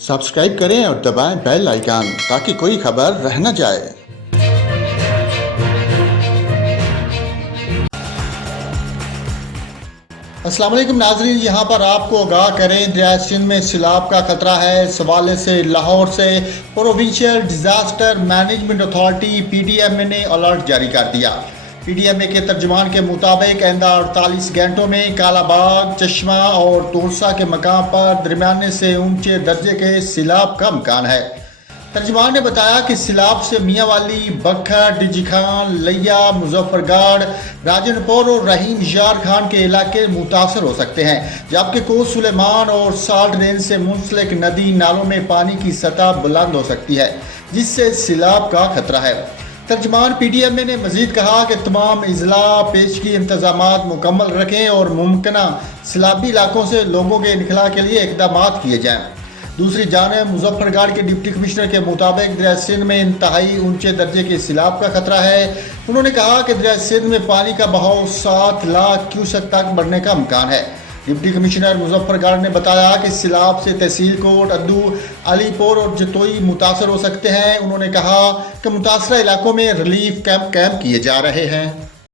Subscribe करें और दबाएं बेल आइकन ताकि कोई खबर रह न जाए। अस्सलाम वालेकुम नाज़रीन, यहाँ पर आपको आगाह करें, दरियाए सिंध में सैलाब का खतरा है। इस हवाले से लाहौर से provincial disaster management authority PDMA ने अलर्ट जारी कर दिया। PDMA के तर्जुमान के मुताबिक आइंदा 48 घंटों में कालाबाग, चश्मा और तोरसा के मकाम पर दरमियाने से ऊंचे दर्जे के सैलाब का इम्कान है। तर्जुमान ने बताया कि सैलाब से मियांवाली, बखर, डिजी खान, लिया, मुजफ्फरगढ़, राजनपुर और रहीम यार खान के इलाके मुतासर हो सकते हैं, जबकि कोस सुलेमान और साल्ट रेंज से मुंसलिक नदी नालों में पानी की सतह बुलंद हो सकती है, जिससे सैलाब का खतरा है। तर्जुमान PDMA ने मजीद कहा कि तमाम इजला पेशगी इंतजामात मुकम्मल रखें और मुमकिना सैलाबी इलाकों से लोगों के इनखला के लिए इकदाम किए जाएँ। दूसरी जानिब मुजफ्फरगढ़ के डिप्टी कमिश्नर के मुताबिक दरिया सिंध में इंतहाई ऊंचे दर्जे के सैलाब का खतरा है। उन्होंने कहा कि दरिया सिंध में पानी का बहाव 7 लाख क्यूसेक तक बढ़ने का इम्कान है। डिप्टी कमिश्नर मुजफ्फरगढ़ ने बताया कि सैलाब से तहसील कोट, अद्दू, अलीपुर और जतोई मुतासर हो सकते हैं। उन्होंने कहा कि मुतासरा इलाकों में रिलीफ कैंप किए जा रहे हैं।